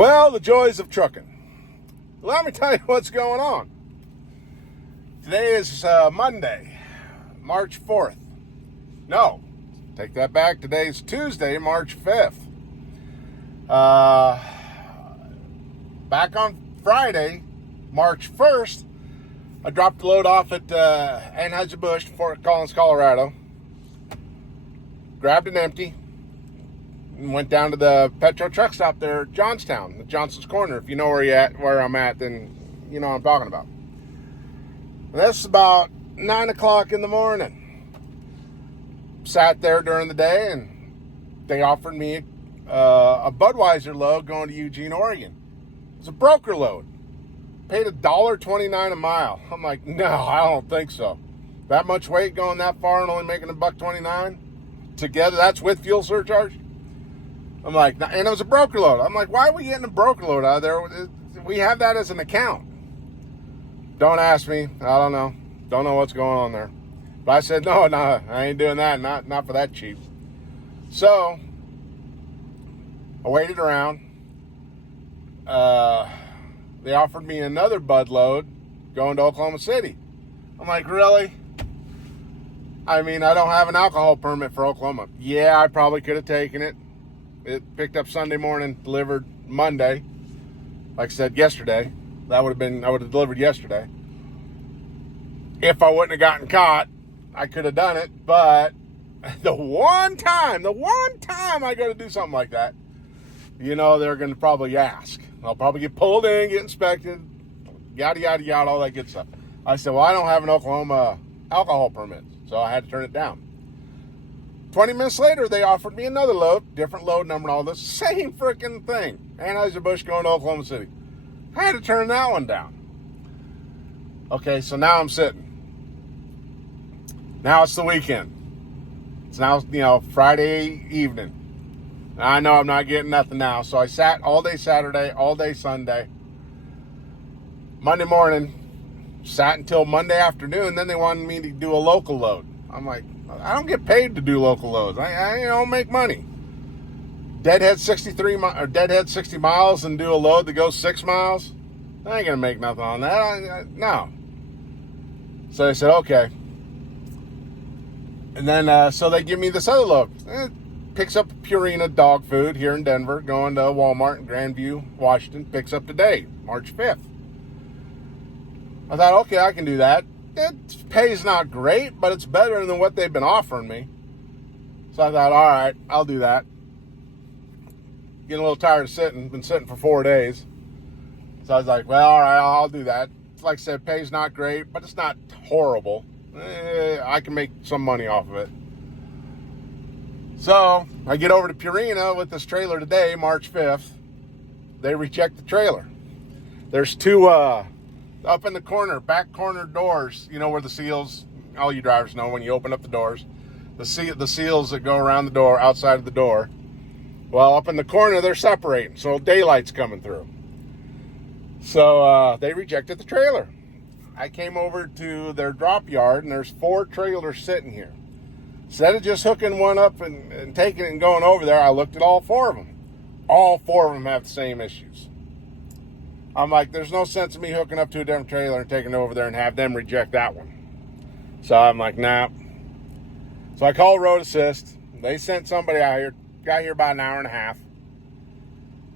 Well, the joys of trucking. Let me tell you what's going on. Today is Monday, March 4th. No, take that back. Today's Tuesday, March 5th. Back on Friday, March 1st, I dropped the load off at Anheuser-Busch, Fort Collins, Colorado. Grabbed an empty. And went down to the Petro truck stop there at Johnstown, at Johnson's Corner. If you know where I'm at, then you know what I'm talking about. And that's about 9 o'clock in the morning. Sat there during the day, and they offered me a Budweiser load going to Eugene, Oregon. It's a broker load. Paid $1.29 a mile. I'm like, no, I don't think so. That much weight going that far and only making $1.29 together. That's with fuel surcharge. I'm like, and it was a broker load. I'm like, why are we getting a broker load out of there? We have that as an account. Don't ask me. I don't know. Don't know what's going on there. But I said, no, I ain't doing that. Not for that cheap. So I waited around. They offered me another Bud load going to Oklahoma City. I'm like, really? I mean, I don't have an alcohol permit for Oklahoma. Yeah, I probably could have taken it. It picked up Sunday morning, delivered Monday. Like I said, yesterday. I would have delivered yesterday. If I wouldn't have gotten caught, I could have done it. But the one time I go to do something like that, you know, they're going to probably ask. I'll probably get pulled in, get inspected, yada, yada, yada, all that good stuff. I said, well, I don't have an Oklahoma alcohol permit, so I had to turn it down. 20 minutes later, they offered me another load, different load number and all this, same freaking thing. Anheuser-Busch going to Oklahoma City. I had to turn that one down. Okay, so now I'm sitting. Now it's the weekend. It's now, Friday evening. I know I'm not getting nothing now, so I sat all day Saturday, all day Sunday. Monday morning, sat until Monday afternoon, then they wanted me to do a local load. I'm like, I don't get paid to do local loads. I don't make money. Deadhead 60 miles and do a load that goes 6 miles. I ain't gonna make nothing on that. No. So they said, okay. And then so they give me this other load. It picks up Purina dog food here in Denver, going to Walmart in Grandview, Washington. Picks up today, March 5th. I thought, okay, I can do that. It pays not great, but it's better than what they've been offering me. So I thought, all right, I'll do that. Getting a little tired of sitting. Been sitting for 4 days. So I was like, well, all right, I'll do that. Like I said, pays not great, but it's not horrible. I can make some money off of it. So I get over to Purina with this trailer today, March 5th. They reject the trailer. There's two... up in the corner, back corner doors, where the seals, all you drivers know when you open up the doors, the seals that go around the door, outside of the door. Well, up in the corner, they're separating, so daylight's coming through. So they rejected the trailer. I came over to their drop yard, and there's 4 trailers sitting here. Instead of just hooking one up and taking it and going over there, I looked at all 4 of them. All 4 of them have the same issues. I'm like, there's no sense in me hooking up to a different trailer and taking it over there and have them reject that one. So I'm like, nah. So I called Road Assist. They sent somebody out here. Got here about an hour and a half.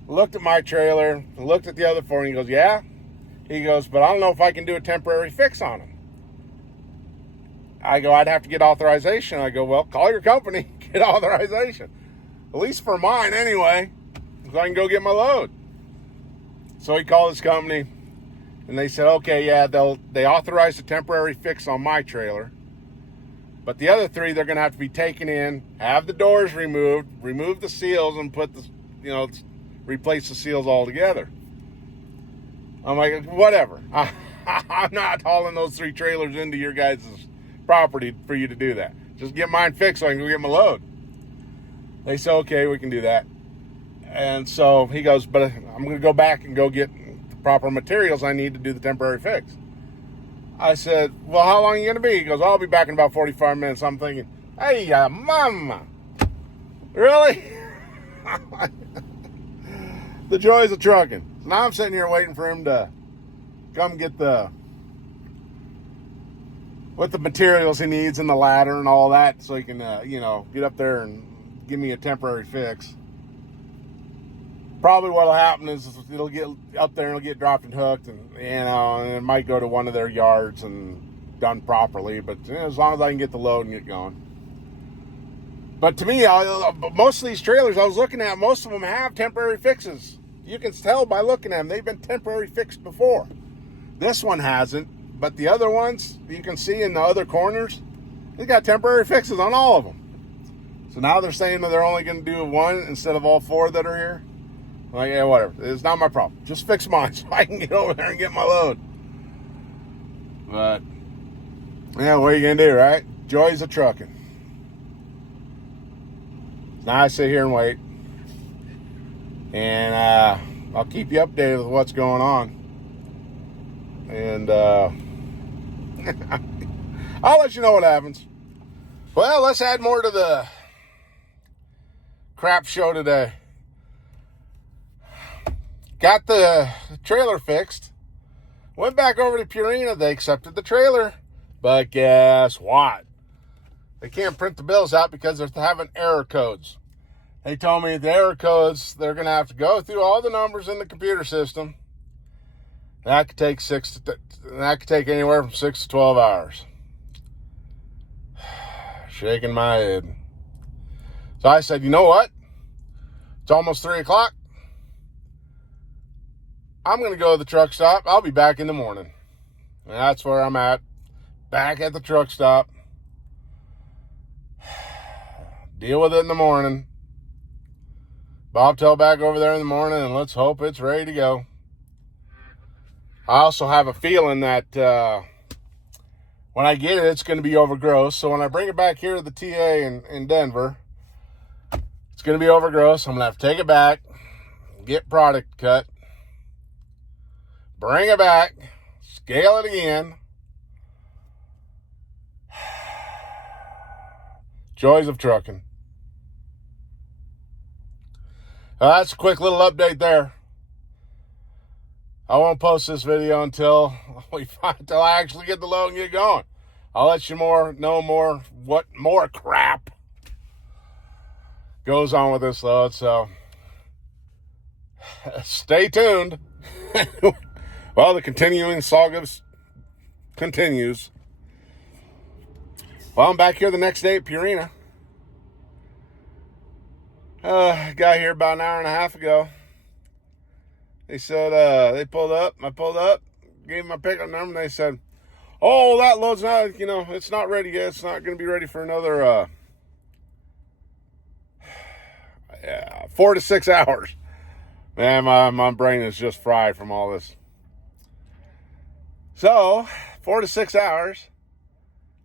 Looked at my trailer. Looked at the other 4 and he goes, yeah. He goes, but I don't know if I can do a temporary fix on them. I go, I'd have to get authorization. I go, well, call your company. Get authorization. At least for mine anyway. So I can go get my load. So he called his company, and they said, okay, yeah, they authorized a temporary fix on my trailer. But the other 3, they're going to have to be taken in, have the doors removed, remove the seals, and put replace the seals altogether. I'm like, whatever. I'm not hauling those 3 trailers into your guys' property for you to do that. Just get mine fixed so I can go get my load. They said, okay, we can do that. And so he goes, but I'm going to go back and go get the proper materials I need to do the temporary fix. I said, well, how long are you going to be? He goes, I'll be back in about 45 minutes. I'm thinking, hey, mama, really? The joys of trucking. So now I'm sitting here waiting for him to come get what the materials he needs and the ladder and all that, so he can, get up there and give me a temporary fix. Probably what'll happen is it'll get up there and it'll get dropped and hooked, and and it might go to one of their yards and done properly. But as long as I can get the load and get going. But to me, most of these trailers I was looking at, most of them have temporary fixes. You can tell by looking at them, they've been temporary fixed before. This one hasn't, but the other ones you can see in the other corners, they got temporary fixes on all of them. So now they're saying that they're only going to do one instead of all four that are here. Like, yeah, whatever. It's not my problem. Just fix mine so I can get over there and get my load. But, yeah, what are you going to do, right? Joys of trucking. Now I sit here and wait. And I'll keep you updated with what's going on. And I'll let you know what happens. Well, let's add more to the crap show today. Got the trailer fixed. Went back over to Purina. They accepted the trailer. But guess what? They can't print the bills out because they're having error codes. They told me the error codes, they're going to have to go through all the numbers in the computer system. That could take anywhere from 6 to 12 hours. Shaking my head. So I said, you know what? It's almost 3 o'clock. I'm going to go to the truck stop. I'll be back in the morning. And that's where I'm at. Back at the truck stop. Deal with it in the morning. Bobtail back over there in the morning, and let's hope it's ready to go. I also have a feeling that when I get it, it's going to be overgrown. So when I bring it back here to the TA in Denver, it's going to be overgrown. I'm going to have to take it back, get product cut, bring it back, scale it again. Joys of trucking. That's a quick little update there. I won't post this video until I actually get the load and get going. I'll let you know what more crap goes on with this load. So stay tuned. Well, the continuing saga continues. Well, I'm back here the next day at Purina. Got here about an hour and a half ago. They said, they pulled up. I pulled up, gave them my pickup number, and they said, oh, that load's not, it's not ready yet. It's not going to be ready for another 4 to 6 hours. Man, my brain is just fried from all this. So, 4 to 6 hours.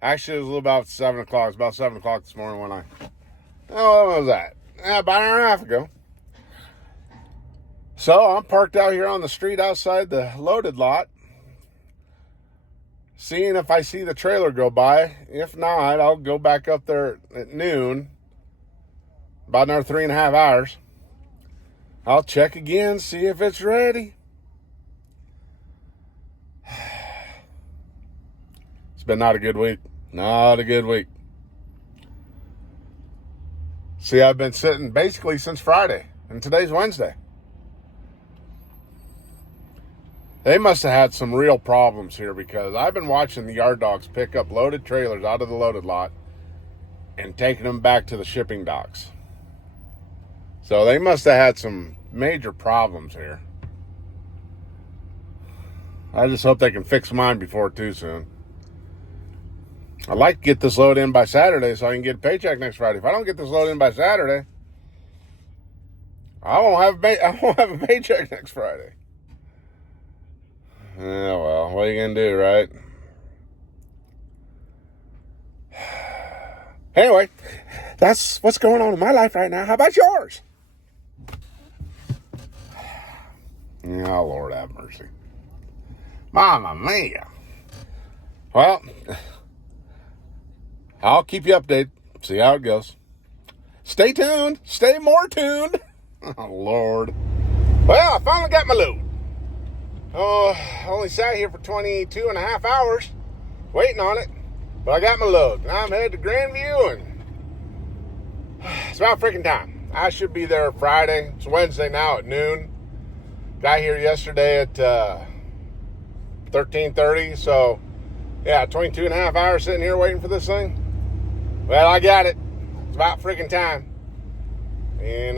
Actually, it was about 7 o'clock. It was about 7 o'clock this morning when what was that? About an hour and a half ago. So I'm parked out here on the street outside the loaded lot, seeing if I see the trailer go by. If not, I'll go back up there at noon, about another 3.5 hours. I'll check again, see if it's ready. It's been not a good week. Not a good week. See, I've been sitting basically since Friday, and today's Wednesday. They must have had some real problems here, because I've been watching the yard dogs pick up loaded trailers out of the loaded lot and taking them back to the shipping docks. So they must have had some major problems here. I just hope they can fix mine before too soon. I'd like to get this load in by Saturday so I can get a paycheck next Friday. If I don't get this load in by Saturday, I won't have a paycheck next Friday. Yeah, well, what are you going to do, right? Anyway, that's what's going on in my life right now. How about yours? Oh, Lord have mercy. Mamma mia. Well, I'll keep you updated. See how it goes. Stay tuned. Stay more tuned. Oh, Lord. Well, I finally got my load. Oh, I only sat here for 22 and a half hours waiting on it, but I got my load. Now I'm headed to Grandview, and it's about freaking time. I should be there Friday. It's Wednesday now at noon. Got here yesterday at 13:30, so yeah, 22 and a half hours sitting here waiting for this thing. Well, I got it. It's about freaking time. And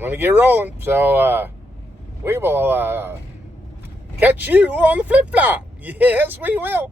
let me get rolling. So we will catch you on the flip-flop. Yes, we will.